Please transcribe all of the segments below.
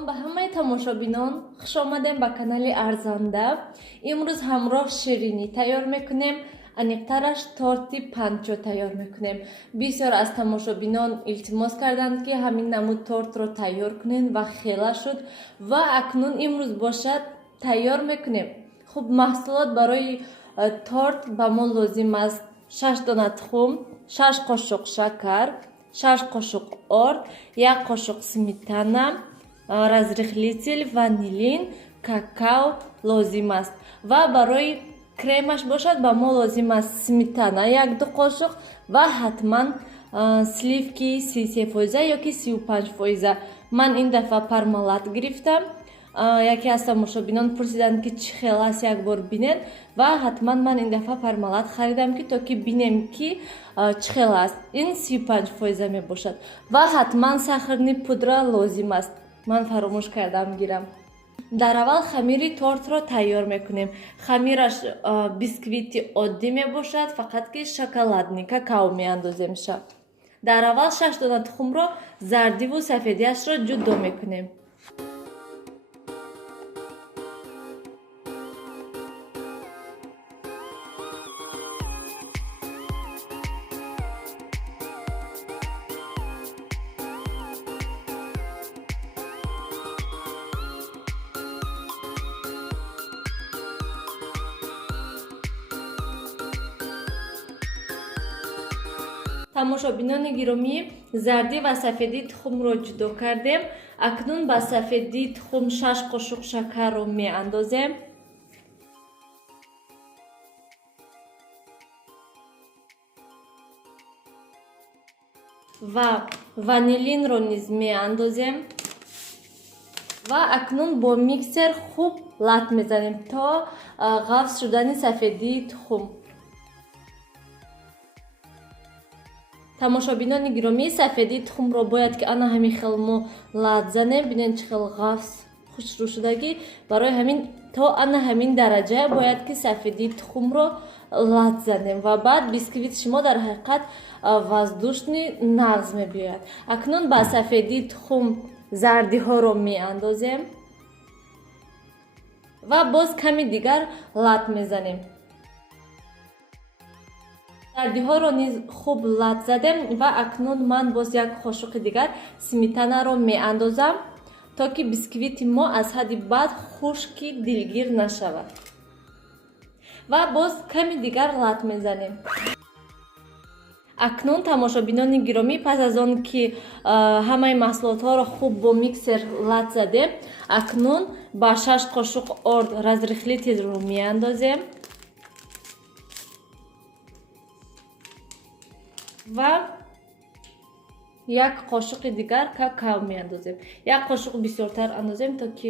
Салом ба ҳамаи тамошобинон, хуш омадем ба канали Арзанда. Имрӯз ҳамроҳ ширинӣ тайёр мекунем, аниқтараш торти панчо тайёр мекунем. Бисёр аз тамошобинон илтимос карданд ки ҳамин намуд тортро тайёр кунен ва хела шуд ва акнун имрӯз бошад тайёр мекунем. Хуб, маҳсулот барои торт ба мо лозим аст: 6 дона тухм, 6 қошуқ шакар, 6 қошуқ орд, 1 қошуқ сметана, разрыхлитель, ванилин, какао лозим аст. Ва барои кремаш бошад ба мо лозим аст сметана 1-2 қошуқ ва ҳатман сливки 33% ёки 35%. Ман ин дафъа пармалат гирифтам. Яке аз тамошобинон пурсиданд ки чӣ хел аст, як бор бинед ва ҳатман ман ин дафъа пармалат харидам ки то ки бинем ки чӣ хел аст. Ин 35% мебошад ва ҳатман сахарни пудра лозим аст. Ман фаромӯш кардам гирам. Дар аввал хамири тортро тайёр мекунем. Хамираш бисквити оддӣ мебошад, фақат ки шоколадни какао меандозем. Дар аввал 6 дона тухмро зардиву сафедиашро ҷудо мекунем. тамошобинони гиромӣ, зарди ва сафеди тухмро ҷудо кардем. Акнун ба сафеди тухм 6 қошуқ шакарро меандозем. Ва ванилинро низ меандозем. Ва акнун бо миксер хуб лат мезанем то ғафс шудани сафеди тухм. тамошобинони гиромӣ, сафеди тухмро бояд ки ана ҳамин хел мо лат занем. Бинед чӣ хел ғафс хушрӯ шудагӣ. Барои ҳамин то ана ҳамин дараҷа бояд ки сафеди тухмро лат занем ва баъд бисквит шумо дар ҳақиқат воздушни нағз мебиёяд. Акнун ба сафеди тухм зардиҳоро меандозем ва боз ками дигар лат мезанем. зардиҳоро низ хуб лат задем ва акнун ман боз як қошуқи дигар сметанаро меандозам, то ки бисквити мо аз ҳадди баъд хушки дилгир нашавад. Ва боз ками дигар лат мезанем. акнун тамошобинони гиромӣ, пас аз он ки ҳамаи маҳсулотҳоро хуб бо миксер лат задем, акнун ба 6 қошуқ орд разрыхлителро меандозем ва 1 қошуқи дигар какао меандозем. 1 қошуқ бисёртар андозем, то ки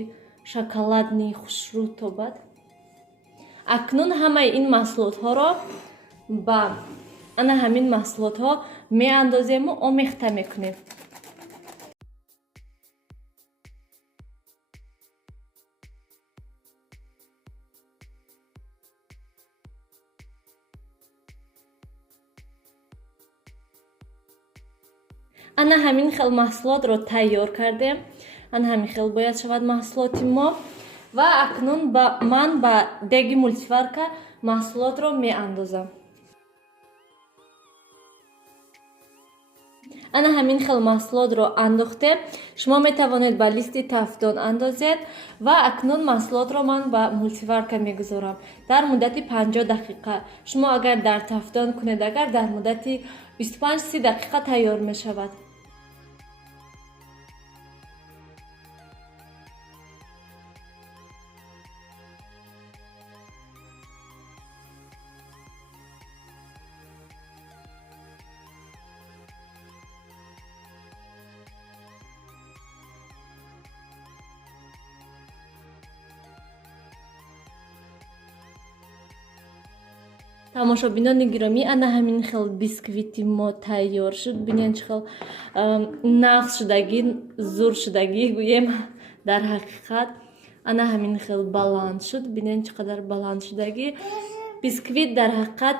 шоколадни хушрӯ тобад. акнун ҳамаи ин маҳсулотҳоро ба ана ҳамин маҳсулотҳо меандозему омехта мекунем. ана ҳамин хел маҳсулотро тайёр кардем. ана ҳамин хел бояд шавад маҳсулоти мо. ва акнун ман ба деги мултиварка маҳсулотро меандозам. ана ҳамин хел маҳсулотро андохтем. шумо метавонед ба листи тафдон андозед. ва акнун маҳсулотро ман ба мултиварка мегузорам дар муддати 50 дақиқа. шумо агар дар тафдон кунед, агар дар муддати 25-30 дақиқа тайёр мешавад. тамошобинони гиромӣ, ана ҳамин хел бисквити мо тайёр шуд. бинед чӣ хел нағз шудагӣ, зур шудагӣ гӯем. дар ҳақиқат ана ҳамин хел баланд шуд. бинед чӣ қадар баланд шудагӣ. бисквит дар ҳақиқат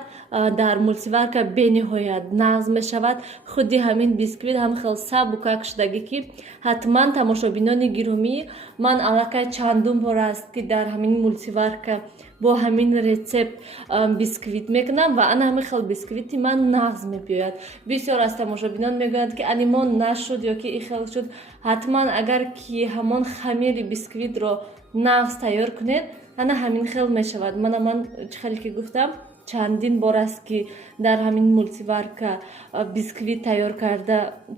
дар мултиварка бениҳоят нағз мешавад. худи ҳамин бисквит ҳам хел сабукак шудагӣ ки ҳатман тамошобинони гиромӣ, ман аллакай чандум бора аст ки дар ҳамин мултиварка бо ҳамин рецепт бисквит мекунам ва ана ҳамин хел бисквити ман нағз мебиёяд. бисёр аз тамошобинон мегӯянд ки анимон нашуд ё ки ин хел шуд. ҳатман агар ки ҳамон хамири бисквитро нағз тайёр кунед, ана ҳамин хел мешавад. ман чӣ хеле ки гуфтам, чандин бор аст ки дар ҳамин мултиварка бисквит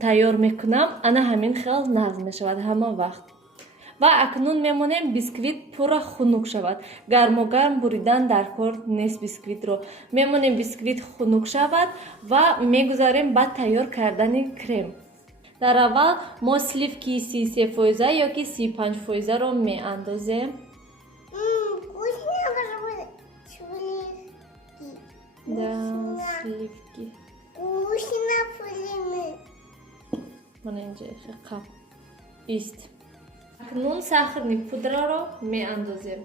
тайёр мекунам, ана ҳамин хел нағз мешавад ҳама вақт. ва акнун мемонем бисквит пурра хунук шавад. Гармогарм буридан дар кор нест бисквитро. Мемонем бисквит хунук шавад ва мегузарем ба тайёр кардани крем. дар аввал мо сливки 33% ё ки 35%ро меандозем. Да, сливки. Mana inja qab ist. Акнун сахарни пудраро меандозем.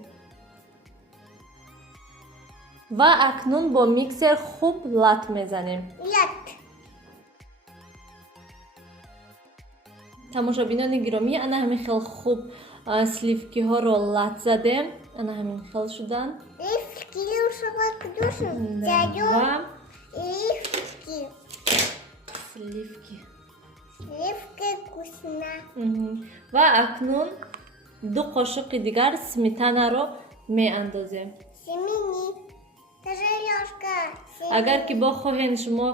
Ва акнун бо миксер хуб лат мезанем. тамошобинони гиромӣ, ана ҳамин хел хуб сливкиҳоро лат задем. ана ҳамин хел шуданд. Сливки. ва акнун 2 қошуқи дигар сметанаро меандозем. агар ки бохоҳед шумо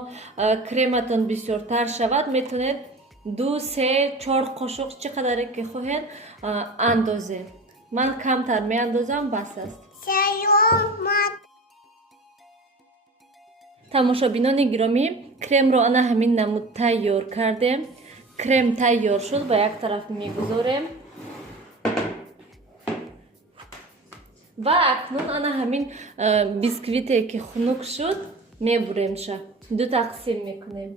крематон бисёртар шавад, метавонед 2, 3, 4 қошуқ чӣ қадаре ки хоҳед андозед. ман камтар меандозам, бас аст. тамошобинони гиромӣ, кремро ана ҳамин намуд тайёр кардем. крем тайёр шуд, ба як тараф мегузорем. ва акнун ана ҳамин бисквите ки хунук шуд мебуремша. 2 тақсим мекунем.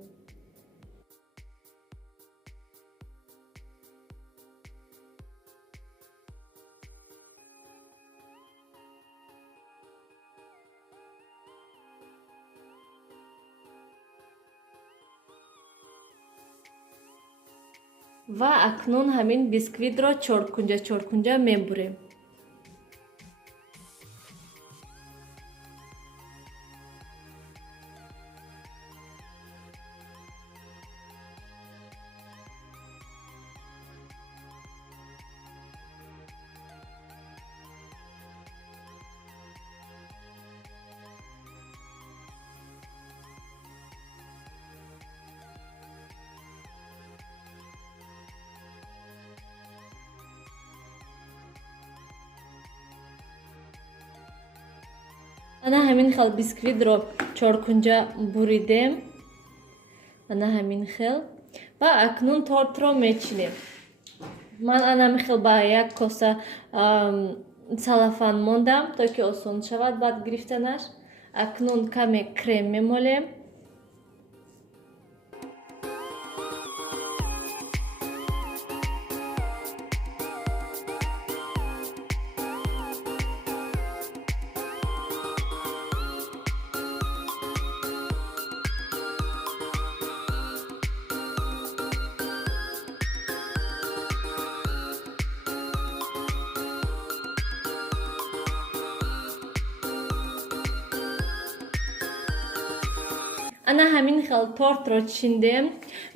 ва акнун ҳамин бисквитро чоркунҷа мебурем. ана ҳамин хел бисквитро чоркунҷа буридем. ана ҳамин хел. ва акнун тортро мечинем. ман ана ҳамин хел ба як коса салафан мондам, то ки осон шавад баъд гирифтанаш. акнун каме крем мемолем. ана ҳамин хел тортро чиндем,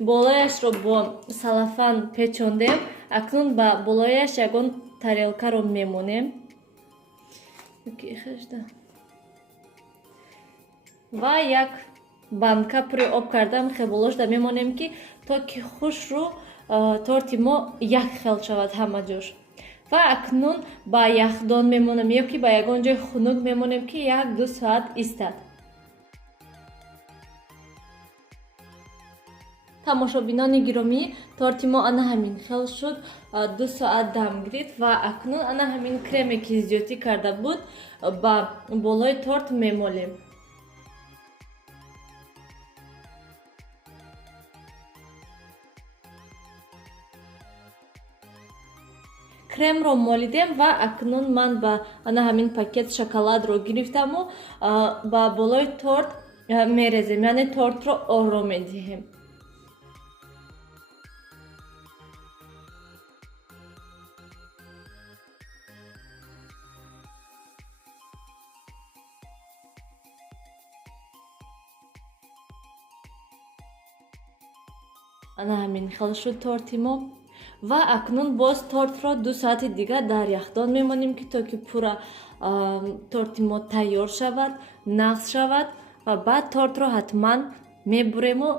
болояшро бо салафан печондем. акнун ба болояш ягон тарелкаро мемонем. ва як банка пури об кардам, хеболошда мемонем ки то ки хушрӯ торти мо як хел шавад ҳама ҷош. ва акнун ба яхдон мемонем ё ки ба ягон ҷои хунук мемонем ки 1-2 соат истад. тамошобинони гиромӣ, торти мо ана ҳамин хел шуд, 2 соат дам гирифт ва акнун ана ҳамин креме ки зиёдӣ карда буд ба болои торт мемолем. кремро молидем ва акнун ман ба ана ҳамин пакет шоколадро гирифтаму ба болои торт мерезем, яъне тортро оро медиҳем. ана ҳамин хел шуд торти мо ва акнун боз тортро 2 соати дигар дар яхдон мемонем ки то ки пурра торти мо тайёр шавад, нағз шавад ва баъд тортро ҳатман мебурему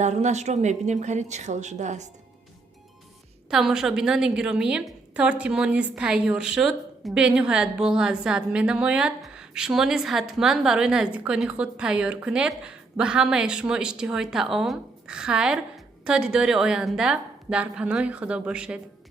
дарунашро мебинем кани чӣ хел шудааст. тамошобинони гиромӣ, торти мо низ тайёр шуд, бениҳоят болаззат менамояд. шумо низ ҳатман барои наздикони худ тайёр кунед. ба ҳамаи шумо иштиҳои таом хайр. تا دیدار آینده در پناه خدا باشید.